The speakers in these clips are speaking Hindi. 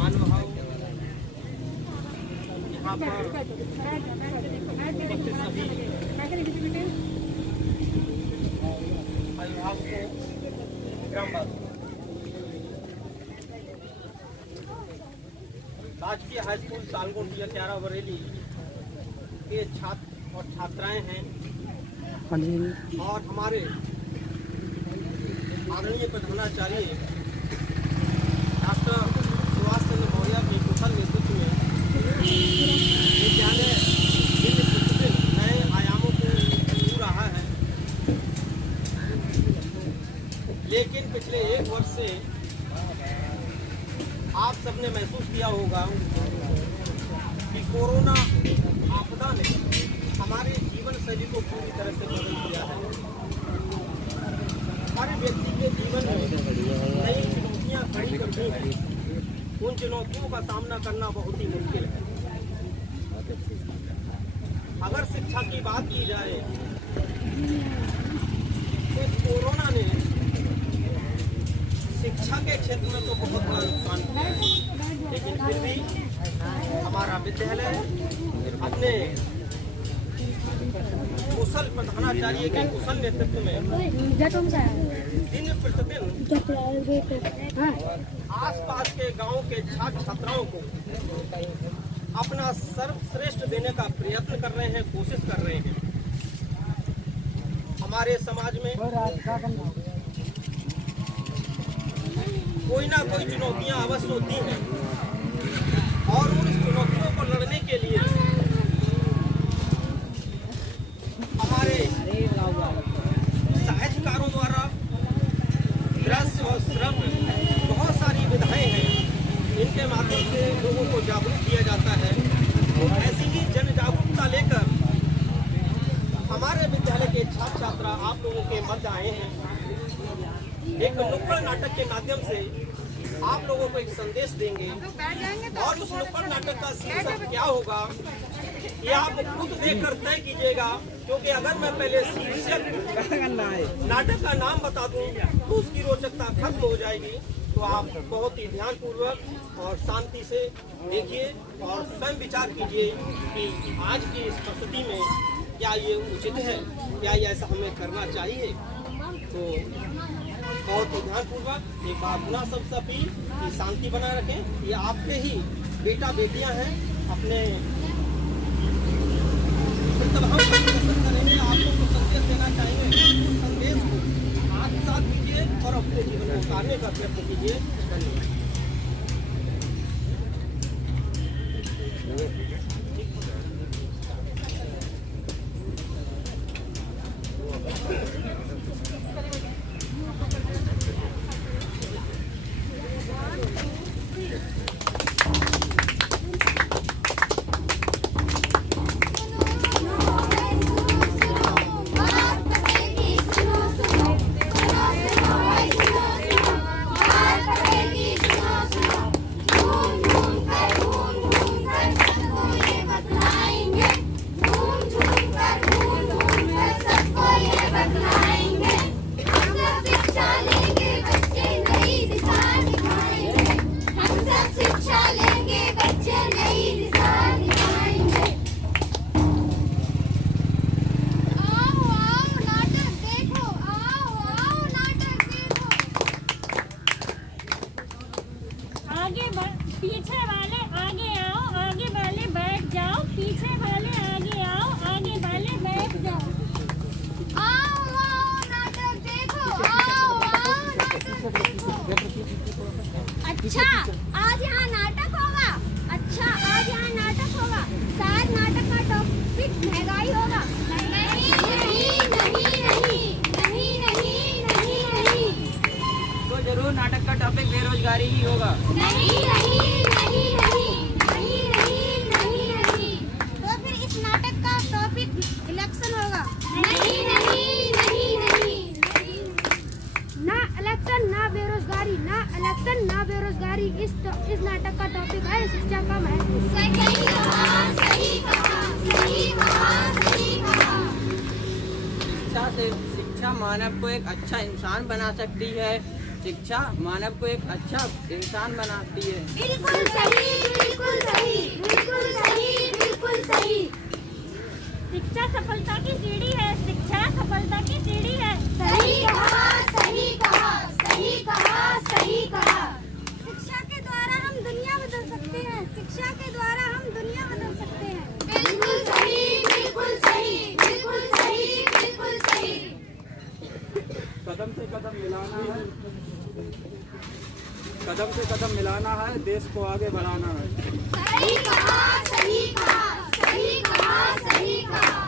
महानुभाव, यहाँ पर उपस्थित सभी अभिभावकों, ग्रामवासियों, राजकीय हाई स्कूल सालगुन टिया बरेली के छात्र और छात्राएं हैं और हमारे आदरणीय प्रधानाचार्य डॉक्टर सुभाष चंद्र मौर्य के कुशल नेतृत्व में विद्यालय नए आयामों को छू रहा है। लेकिन पिछले एक वर्ष से आप सबने महसूस किया होगा कि कोरोना आपदा ने हमारे जीवन शैली को पूरी तरह से बदल दिया है। हर व्यक्ति के जीवन में नई चुनौतियां खड़ी करती हैं। उन चुनौतियों का सामना करना बहुत ही मुश्किल है। अगर शिक्षा की बात की जाए तो इस कोरोना ने शिक्षा के क्षेत्र में तो बहुत बड़ा नुकसान किया है, लेकिन फिर भी हमारा विद्यालय अपने कुशल प्रधानाचार्य के कुशल नेतृत्व में दिन प्रतिदिन आसपास के गांव के छात्र छात्राओं को अपना सर्वश्रेष्ठ देने का प्रयत्न कर रहे हैं, कोशिश कर रहे हैं। हमारे समाज में कोई ना कोई चुनौतियां अवश्य होती हैं और उन चुनौतियों को लड़ने के लिए हमारे साहित्यकारों द्वारा दृश्य और श्रव्य बहुत सारी विधाएं हैं। इनके माध्यम से लोगों को जागरूक किया जाता है। तो ऐसी ही जन जागरूकता लेकर हमारे विद्यालय के छात्र छात्रा आप लोगों के मध्य आए हैं। एक नुक्कड़ नाटक के माध्यम से आप लोगों को एक संदेश देंगे और उस नुक्कड़ नाटक का शीर्षक क्या होगा ये आप खुद देखकर तय कीजिएगा, क्योंकि अगर मैं पहले शीर्षक नाटक का नाम बता दूं तो उसकी रोचकता खत्म हो जाएगी। तो आप बहुत ही ध्यानपूर्वक और शांति से देखिए और स्वयं विचार कीजिए कि आज की इस परिस्थिति में क्या ये उचित है, क्या ये ऐसा हमें करना चाहिए। तो बहुत ही ध्यानपूर्वक एक बार पुनः सबसे अपील कि शांति बनाए रखें। ये आपके ही बेटा बेटियां हैं, अपने प्रतिभाओं का प्रदर्शन करेंगे, आप लोग को संदेश देना चाहेंगे। उस संदेश को आत्मसात कीजिए और अपने जीवन में उतारने का प्रयत्न कीजिए। धन्यवाद। पीछे वाले आगे आओ, आगे वाले बैठ जाओ, पीछे वाले आगे आओ, आगे वाले बैठ जाओ। आओ आओ नाटक देखो, आओ आओ नाटक देखो। अच्छा आज यहाँ नाटक होगा, अच्छा आज यहाँ नाटक होगा। शायद नाटक का टॉपिक महंगाई होगा। नहीं नहीं नहीं नहीं नहीं नहीं नहीं नहीं, तो जरूर नाटक का टॉपिक बेरोजगारी ही होगा। नहीं नहीं नहीं नहीं नहीं नहीं नहीं नहीं, तो फिर इस नाटक का टॉपिक इलेक्शन होगा। नहीं नहीं नहीं नहीं, ना इलेक्शन ना बेरोजगारी, ना इलेक्शन ना बेरोजगारी। इस नाटक का टॉपिक है शिक्षा कम है। सही कहा, सही कहा, सही कहा, सही कहा। शिक्षा से शिक्षा मानव को एक अच्छा इंसान बना सकती है शिक्षा मानव को एक अच्छा इंसान बनाती है। बिल्कुल सही, बिल्कुल सही, बिल्कुल सही, बिल्कुल सही। शिक्षा सफलता की सीढ़ी है, शिक्षा सफलता की सीढ़ी है। सही कहा, सही कहा, सही कहा, सही कहा। शिक्षा के द्वारा हम दुनिया बदल सकते हैं, शिक्षा के द्वारा हम दुनिया बदल सकते हैं। बिल्कुल सही, बिल्कुल सही, बिल्कुल सही, बिल्कुल सही। कदम से कदम मिलाना है, कदम से कदम मिलाना है, देश को आगे बढ़ाना है। सही कहा, सही कहा, सही कहा, सही कहा।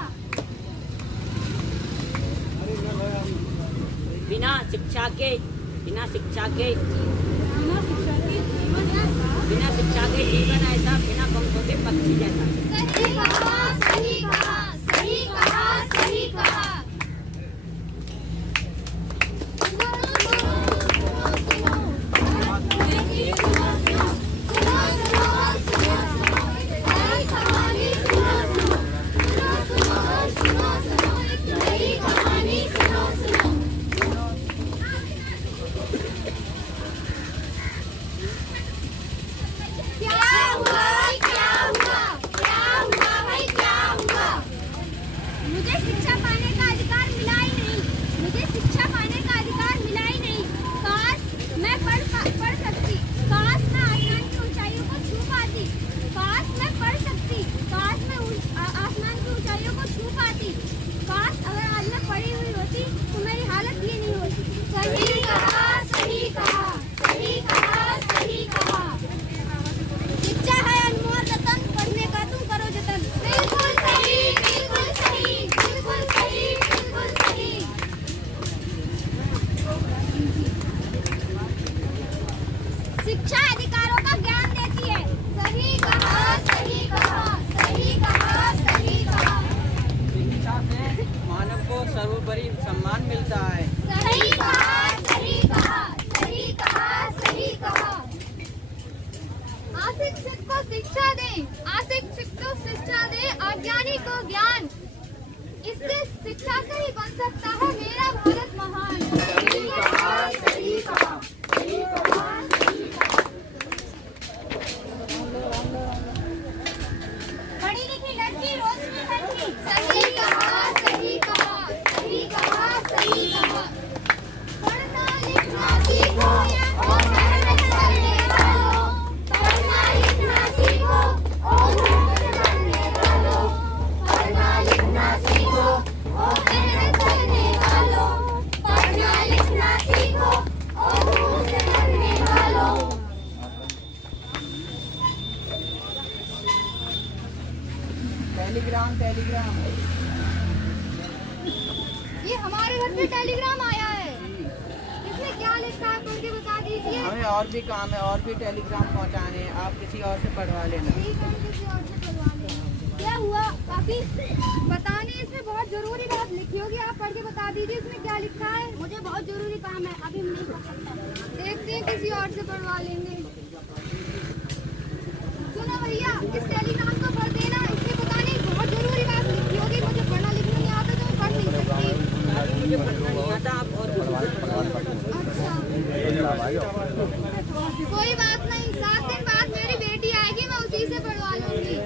बिना शिक्षा के बिना शिक्षा के जीवन ऐसा बिना पंखों के पक्षी जैसा। सही कहा, सही कहा, सही कहा, सही कहा। मुझे शिक्षा पाने का अधिकार मिला ही नहीं, मुझे शिक्षा पाने का अधिकार मिला ही नहीं। काश मैं पढ़ सकती, काश मैं आसमान की ऊंचाइयों को छू पाती, काश मैं पढ़ सकती, काश मैं आसमान की ऊंचाइयों को छू पाती। काश अगर आज मैं पढ़ी हुई होती तो मेरी हालत ये नहीं होती। सही कहा, सही कहा, सही कहा, सही कहा। शिक्षा है अनमोल रतन, पढ़ने का तुम करो जतन। बिल्कुल सही, बिल्कुल सही, बिल्कुल सही, बिल्कुल सही। शिक्षा अधिकारों का ज्ञान देती है। सही कहा, सही कहा, सही कहा, सही कहा। शिक्षा से मानव को सर्वोपरि सम्मान मिलता है। सही कहा, सही कहा, सही कहा, सही कहा। अशिक्षित को शिक्षा दे, अशिक्षित को शिक्षा दे, अज्ञानी को ज्ञान। इससे शिक्षा से ही बन सकता है मेरा भारत महान। सही कहा, सही कहा, सही कहा, सही कहा। पढ़ी लिखी लड़की रोशनी लड़की। सही कहा, सही कहा, सही कहा, सही कहा। पढ़ना लिखना सीखो और मेहनत करने वालों, पढ़ना लिखना सीखो और मेहनत करने वालों, पढ़ना लिखना सीखो और मेहनत करने वालों, पढ़ना लिखना सीखो और मेहनत करने वालों। टेलीग्राम टेलीग्राम ये हमारे घर पे टेलीग्राम आया है, इसमें क्या लिखा है पढ़ के बता दीजिए। हमें और भी काम है, और भी टेलीग्राम पहुंचाने हैं, आप किसी और से पढ़वा लेना। ठीक है, किसी और से करवा लें। क्या हुआ काफी बताने, इसमें बहुत जरूरी बात लिखी होगी, आप पढ़ के बता दीजिए इसमें क्या लिखा है। मुझे बहुत जरूरी काम है, अभी नहीं पढ़ सकता, देखते हैं किसी और से पढ़वा लेंगे। सुनो भैया, इस टेलीग्राम को पढ़ देना, इसमें बताने बहुत जरूरी बात लिखी होगी। मुझे पढ़ना लिखना नहीं आता तो मैं पढ़ नहीं सकती। मुझे पढ़ना नहीं आता, आप और अच्छा, कोई बात नहीं, 7 दिन बाद मेरी बेटी आएगी, मैं उसी से पढ़वा लूंगी।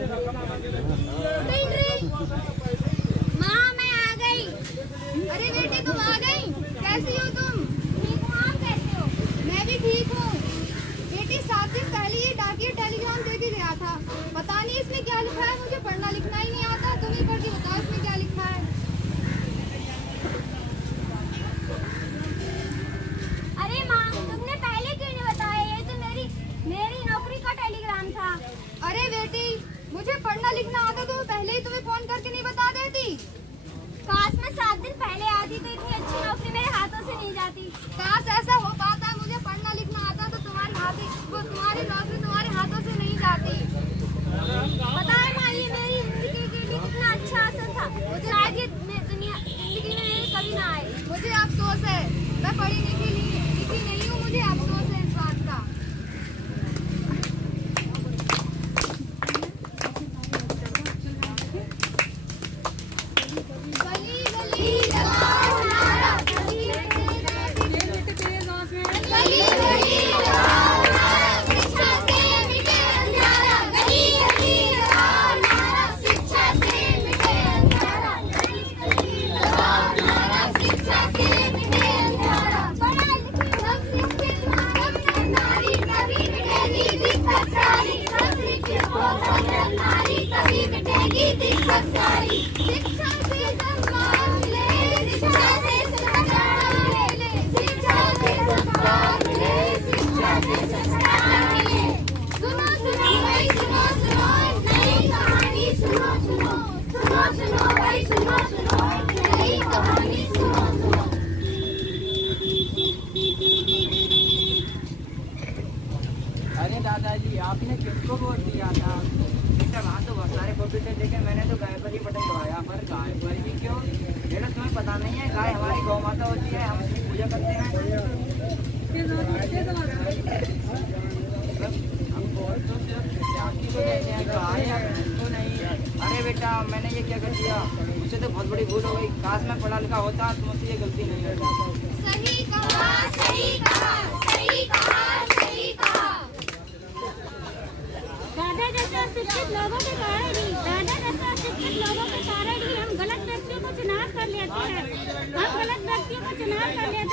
माँ मैं आ गई। अरे बेटी तुम आ गई, कैसी हो तुम? ठीक हूँ, आप कैसे हो? मैं भी ठीक हूँ। बेटी 7 दिन पहले ये डाकिया टेलीग्राम दे के गया था, पता नहीं इसमें क्या लिखा है, मुझे पढ़ना लिखना ही नहीं आता, तुम ही पढ़ के बताओ इसमें क्या लिखा है। अरे माँ तुमने पहले क्यों नहीं बताया, ये तो मेरी नौकरी का टेलीग्राम था। अरे बेटी मुझे पढ़ना लिखना आता तो मैं पहले ही तुम्हें फोन करके नहीं बता देती। काश मैं 7 दिन पहले आती तो इतनी अच्छी नौकरी मेरे हाथों से नहीं जाती। काश ऐसा हो पाता, मुझे पढ़ना लिखना आता तो तुम्हारी नौकरी तुम्हारे हाथों से नहीं जाती। पता है माँ, ये मेरी हिंदी की दीक्षक सारी, शिक्षा से सम्मान मिले, शिक्षा से संस्कार मिले, शिक्षा से संस्कार मिले, शिक्षा से संस्कार मिले। सुनो सुनो भाई सुनो सुनो, नई कहानी सुनो सुनो, सुनो सुनो भाई सुनो सुनो, नई कहानी सुनो सुनो। अरे दादाजी आपने किसको वोट दिया था? बेटा वहाँ तो बहुत सारे पपीते देखे, मैंने तो गाय पर ही बटन दबाया, पर गाय पर ही क्यों? बेटा तुम्हें पता नहीं है गाय हमारी गौ माता होती है, हम उसकी पूजा करते हैं। हम बोल तो सिर्फ जाति को देते हैं, गाय या भैंस को नहीं। अरे बेटा मैंने ये क्या कर दिया? मुझसे तो बहुत बड़ी भूल हो गई, काश मैं पढ़ा लिखा होता तो मुझसे ये गलती नहीं होती। सही कहा, सही कहा, सही कहा, सही कहा। दादा जैसे शिक्षित लोगों के कारण ही, हम गलत व्यक्तियों को चुनाव कर लेते हैं,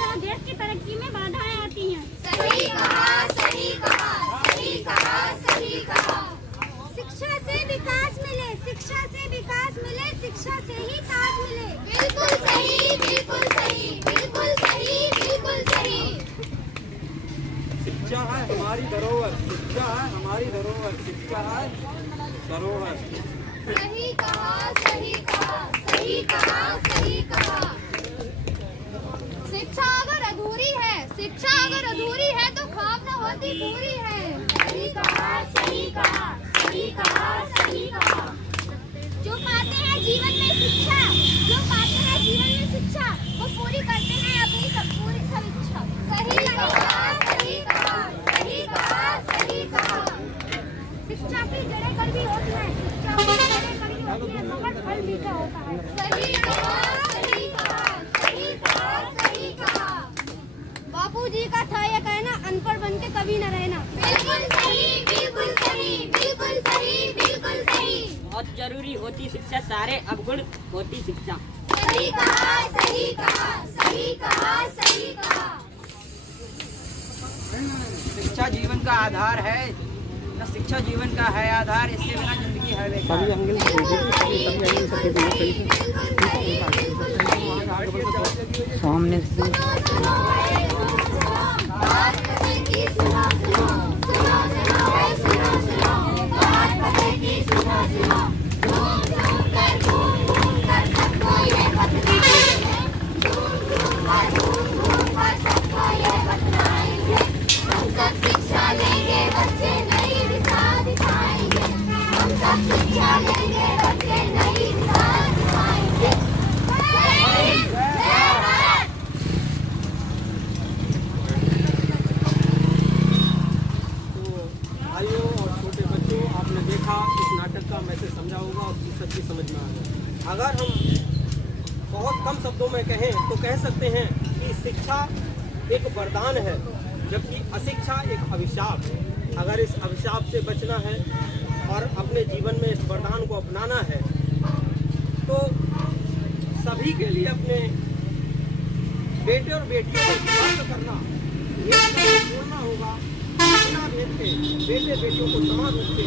और देश की तरक्की में बाधाएं आती हैं। सही कहा, सही कहा, सही कहा, सही कहा। शिक्षा से विकास मिले, शिक्षा से विकास मिले, शिक्षा से ही ताज मिले। बिल्कुल सही, बिल्कुल सही, बिल्कुल सही, बिल्कुल सही। शिक्षा है हमारी धरोहर, शिक्षा है हमारी धरोहर, शिक्षा है धरोहर। सही कहा, सही कहा, सही कहा, सही कहा। शिक्षा अगर अधूरी है, शिक्षा अगर अधूरी है तो ख्वाब न होती पूरी है। सही कहा, सही कहा, सही कहा, सही कहा। जो पाते हैं जीवन में शिक्षा, जो पाते हैं जीवन में शिक्षा, वो पूरी करते हैं अपनी पूरी सब इच्छा। सही कहा, सही कहा, सही कहा, सही कहा। शिक्षा की जड़ें कड़वी होती हैं, शिक्षा की जड़ें कड़वी होती हैं, मगर फल मीठा होता है। सही कहा, सही कहा, सही कहा, सही कहा। बापू जी का था यह कहना, अनपढ़ बन के कभी न रहना। बिल्कुल सही, बिल्कुल सही, बिल्कुल सही, बिल्कुल सही। बहुत जरूरी होती शिक्षा, सारे अवगुण होती शिक्षा। सही कहा, सही कहा, सही कहा, सही कहा। शिक्षा जीवन का आधार है, न शिक्षा जीवन का है आधार, इसके बिना जिंदगी है बेकार। सामने से शिक्षा लेंगे बच्चे नई दिशा दिखाएंगे, हम सब शिक्षा लेंगे बच्चे नई दिशा दिखाएंगे। तो भाइयों और छोटे बच्चों, आपने देखा इस नाटक का मैसेज समझा होगा और सच्ची समझ में आ गया। अगर हम बहुत कम शब्दों में कहें तो कह सकते हैं कि शिक्षा एक वरदान है, जबकि अशिक्षा एक अभिशाप है। अगर इस अभिशाप से बचना है और अपने जीवन में इस वरदान को अपनाना है तो सभी के लिए अपने बेटे और बेटियों को प्राप्त करना, जोड़ना होगा। बिना भेद के बेटे बेटियों को समान रूप से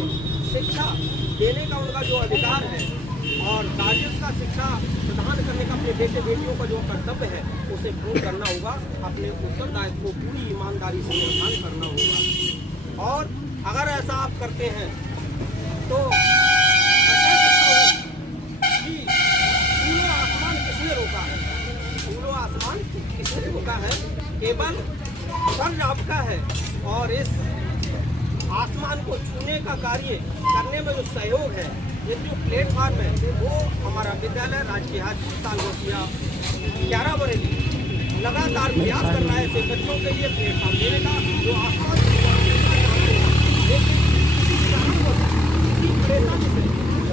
शिक्षा देने का उनका जो अधिकार है और गार्जियंस का शिक्षा प्रदान करने का अपने बेटे बेटियों का जो कर्तव्य है उसे पूर्ण करना होगा। अपने उत्तरदायित्व को पूरी ईमानदारी से निर्वहन करना होगा। और अगर ऐसा आप करते हैं तो मैं कह सकता हूं कि फूलों आसमान किसने रोका है? फूलों आसमान किसने रोका है? केवल फर्ज आपका है। और इस आसमान को छूने का कार्य करने में जो सहयोग है, ये जो प्लेटफॉर्म है, वो हमारा विद्यालय राजकीय अस्पताल गोसिया 11 बरेली लगातार प्रयास कर रहा है ऐसे बच्चों के लिए प्लेटफॉर्म देने का, जो आसमान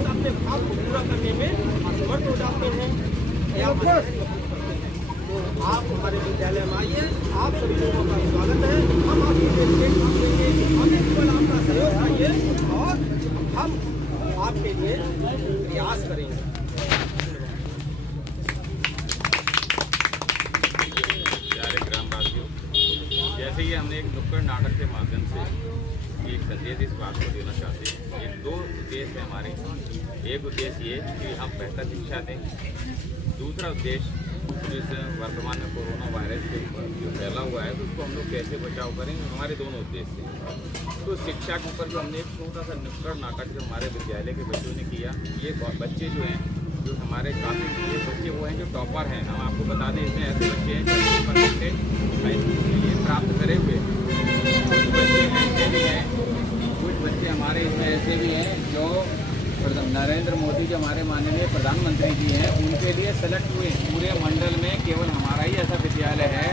अपने भाव को पूरा करने में असमर्थ हो जाते हैं। तो आप हमारे विद्यालय में आइए, आप सभी लोगों का स्वागत है। हम आपके लिए प्लेटफॉर्म देंगे, हमें केवल आपका सहयोग चाहिए और हम आपके लिए प्रयास करेंगे। प्यारे ग्रामवासियों, जैसे ही हमने एक नुक्कड़ नाटक के माध्यम से एक संदेश इस बात को देना चाहते हैं। ये दो उद्देश्य है हमारे। एक उद्देश्य ये कि हम बेहतर शिक्षा दें, दूसरा उद्देश्य इस वर्तमान में कोरोना वायरस के जो फैला हुआ है तो उसको हम लोग कैसे बचाव करें, हमारे दोनों उद्देश्य हैं। तो शिक्षा के ऊपर जो हमने एक छोटा सा नुक्कड़ नाटक जो हमारे विद्यालय के बच्चों ने किया, ये बच्चे जो हैं जो हमारे काफ़ी ये बच्चे वो हैं जो टॉपर हैं। हम आपको बता दें इसमें ऐसे बच्चे हैं जो परसेंटेज ये प्राप्त करे हुए, कुछ बच्चे ऐसे भी हैं, कुछ बच्चे हमारे इसमें ऐसे भी हैं जो नरेंद्र मोदी जो हमारे माननीय प्रधानमंत्री जी हैं उनके लिए सेलेक्ट हुए। पूरे मंडल में केवल हमारा ही ऐसा विद्यालय है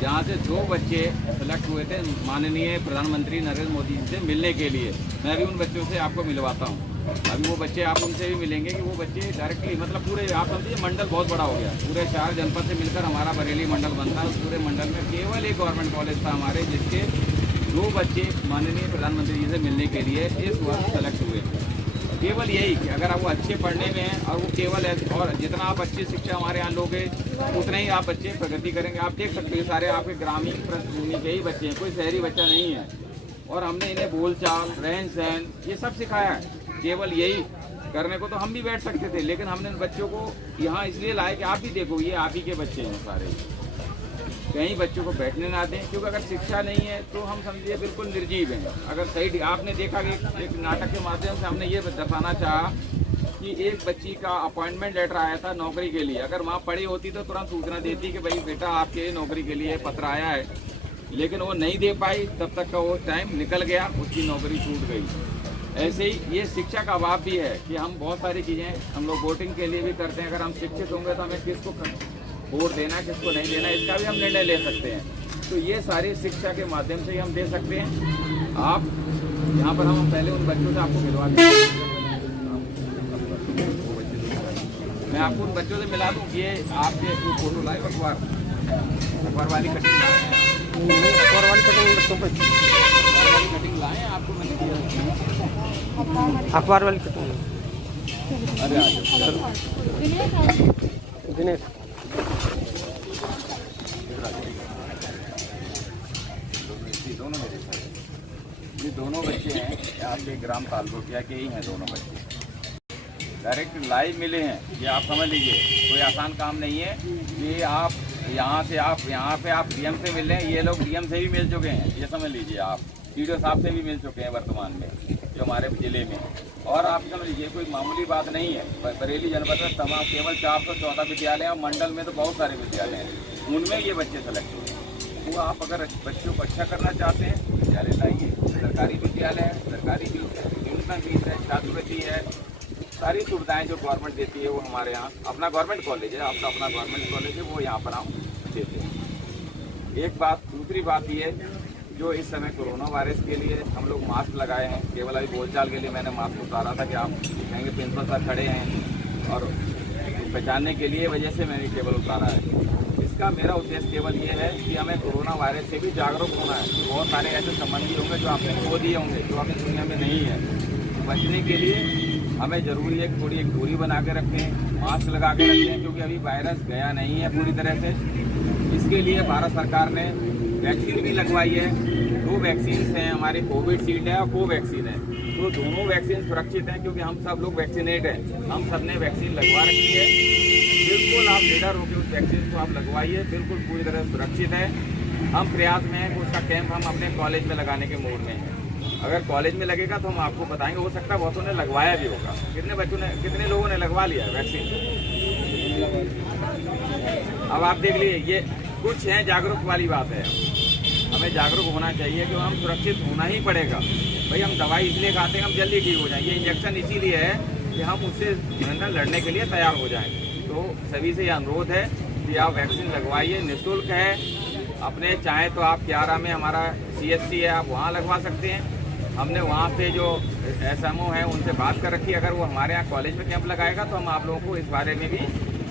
जहाँ से 2 बच्चे सेलेक्ट हुए थे माननीय प्रधानमंत्री नरेंद्र मोदी जी से मिलने के लिए। मैं भी उन बच्चों से आपको मिलवाता हूँ। अभी वो बच्चे आप उनसे भी मिलेंगे कि वो बच्चे डायरेक्टली मतलब पूरे आप समझिए मंडल बहुत बड़ा हो गया, पूरे 4 जनपद से मिलकर हमारा बरेली मंडल बनता है। उस पूरे मंडल में केवल एक गवर्नमेंट कॉलेज था हमारे जिसके 2 बच्चे माननीय प्रधानमंत्री जी से मिलने के लिए इस वर्ष सेलेक्ट हुए। केवल यही कि अगर आप वो अच्छे पढ़ने में हैं और वो केवल और जितना आप अच्छी शिक्षा हमारे यहाँ लोगे उतना ही आप बच्चे प्रगति करेंगे। आप देख सकते हैं सारे आपके ग्रामीण पृष्ठभूमि के ही बच्चे हैं, कोई शहरी बच्चा नहीं है। और हमने इन्हें बोलचाल, रहन सहन ये सब सिखाया है। केवल यही करने को तो हम भी बैठ सकते थे, लेकिन हमने बच्चों को यहाँ इसलिए लाए कि आप भी देखो ये आप ही के बच्चे हैं सारे, कहीं बच्चों को बैठने ना दें। क्योंकि अगर शिक्षा नहीं है तो हम समझिए बिल्कुल निर्जीव हैं। अगर सही आपने देखा कि एक नाटक के माध्यम से हमने ये दर्शाना चाहा कि एक बच्ची का अपॉइंटमेंट लेटर आया था नौकरी के लिए, अगर वहाँ पढ़ी होती तो तुरंत सूचना देती कि भाई बेटा आपके नौकरी के लिए पत्र आया है, लेकिन वो नहीं दे पाई, तब तक का वो टाइम निकल गया, उसकी नौकरी छूट गई। ऐसे ही ये शिक्षा का अभाव भी है कि हम बहुत सारी चीज़ें हम लोग वोटिंग के लिए भी करते हैं। अगर हम शिक्षित होंगे तो हमें किसको वोट देना है किसको नहीं देना इसका भी हम निर्णय ले सकते हैं। तो ये सारी शिक्षा के माध्यम से ही हम दे सकते हैं। आप यहाँ पर हम पहले उन बच्चों से आपको मिलवा देंगे, मैं आपको उन बच्चों से मिला दूँ। ये आपके फोटो लाए अखबार वाली कटिंग लाए, अखबार वाली कटिंग लाए आपको मैंने दिया अखबार वाली कटिंग। अरे दिनेश दोनों मेरे साथ ये दोनों बच्चे हैं आपके ग्राम तालकोटिया के ही हैं। दोनों बच्चे डायरेक्ट लाइव मिले हैं। ये आप समझ लीजिए कोई आसान काम नहीं है कि आप यहाँ पे आप डीएम से मिल रहे हैं। ये लोग डीएम से भी मिल चुके हैं, ये समझ लीजिए। आप पीडीओ साहब से भी मिल चुके हैं वर्तमान में जो हमारे जिले में। और आप समझ लीजिए कोई मामूली बात नहीं है। बरेली जनपद में तमाम केवल 414 विद्यालय हैं, मंडल में तो बहुत सारे विद्यालय हैं, उनमें ये बच्चे सेलेक्ट हुए। तो आप अगर बच्चों को अच्छा करना चाहते हैं विद्यालय लाइए। सरकारी विद्यालय है, सरकारी न्यूनतम फीस है, छात्रवृत्ति है, सारी सुविधाएं जो गवर्नमेंट देती है वो हमारे यहाँ अपना गवर्नमेंट कॉलेज है, आपका अपना गवर्नमेंट कॉलेज है, वो यहाँ पर हम देते हैं। एक बात, दूसरी बात ये जो इस समय कोरोना वायरस के लिए हम लोग मास्क लगाए हैं। केवल अभी बोलचाल के लिए मैंने मास्क उतारा था कि आप कहेंगे प्रिंसिपल सर खड़े हैं और पहचानने के लिए वजह से मैंने केवल उतारा है। इसका मेरा उद्देश्य केवल ये है कि हमें कोरोना वायरस से भी जागरूक होना है। बहुत सारे ऐसे संबंधी होंगे जो आपने खो दिए होंगे, जो आपकी दुनिया में नहीं है। बचने के लिए हमें ज़रूरी है थोड़ी एक दूरी बना के रखें, मास्क लगा के रखें, क्योंकि अभी वायरस गया नहीं है पूरी तरह से। इसके लिए भारत सरकार ने वैक्सीन भी लगवाई है। 2 वैक्सीन हैं हमारे, कोविशील्ड है और कोवैक्सीन है। तो दोनों वैक्सीन सुरक्षित हैं क्योंकि हम सब लोग वैक्सीनेट हैं, हम सब ने वैक्सीन लगवा रखी है। बिल्कुल आप निडर होकर उस वैक्सीन को आप लगवाइए, बिल्कुल पूरी तरह सुरक्षित है। हम प्रयास में हैं कि उसका कैंप हम अपने कॉलेज में लगाने के मूड में हैं। अगर कॉलेज में लगेगा तो हम आपको बताएंगे, हो सकता है बहुतों ने लगवाया भी होगा। कितने लोगों ने लगवा लिया वैक्सीन? अब आप देख लीजिए, ये कुछ है जागरूक वाली बात है। हमें जागरूक होना चाहिए कि हम सुरक्षित होना ही पड़ेगा। भाई हम दवाई इसलिए खाते हैं हम जल्दी ठीक हो जाएं, ये इंजेक्शन इसीलिए है कि हम उससे लड़ने के लिए तैयार हो जाएं। तो सभी से ये अनुरोध है कि आप वैक्सीन लगवाइए, निःशुल्क है। अपने चाहे तो आप क्यारा में हमारा CSC है, आप वहाँ लगवा सकते हैं। हमने वहाँ पे जो SMO हैं उनसे बात कर रखी है। अगर वो हमारे यहाँ कॉलेज में कैंप लगाएगा तो हम आप लोगों को इस बारे में भी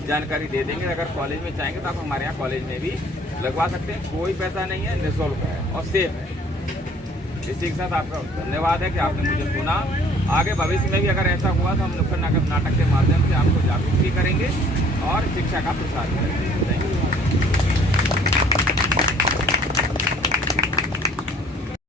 जानकारी दे देंगे। अगर कॉलेज में चाहेंगे तो आप हमारे यहाँ कॉलेज में भी लगवा सकते हैं। कोई पैसा नहीं है, निःशुल्क है और सेफ है। इसी के साथ आपका धन्यवाद है कि आपने मुझे सुना। आगे भविष्य में भी अगर ऐसा हुआ तो हम नुक्कड़ नाटक के माध्यम से आपको जागरूक भी करेंगे और शिक्षा का प्रसार करेंगे। Thank you.